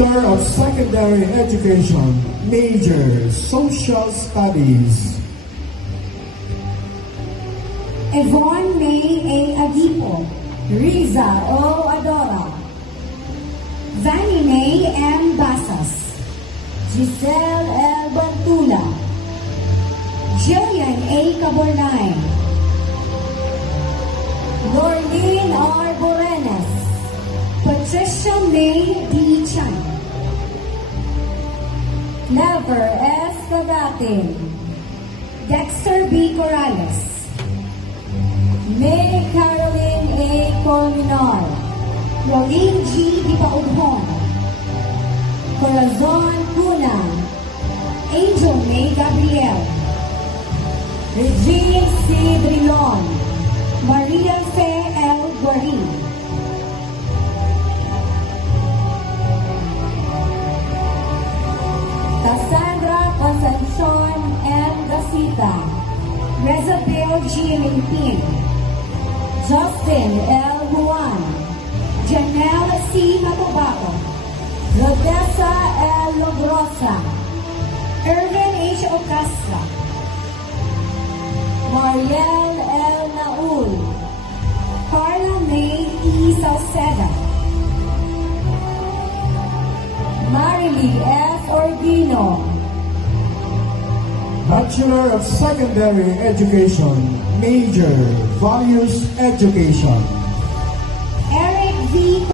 Director of Secondary Education, Major, Social Studies. Yvonne May A. Agipo, Riza O. Adora, Vanny May M. Basas, Giselle L. Bantula, Jillian A. Cabornay, Lorlene R. Borenas, Patricia May D. Chan, Never S. Cavatin, Dexter B. Corrales, May Caroline A. Colmenar, Rolene G. Dipaubhon, Corazon Cuna, Angel May Gabriel, Regine C. Drilon, Maria Fe L. Guarin, Cassandra Concepcion M. Gasita, Rezabel G. Limpin, Justin L. Juan, Janelle C. Matubaco, Rodessa L. Logrosa, Erwin H. Ocastra, Mariel L. Naul, Carla May E. Salceda, Marily F. Ordino, Bachelor of Secondary Education, Major, Values Education. Eric V.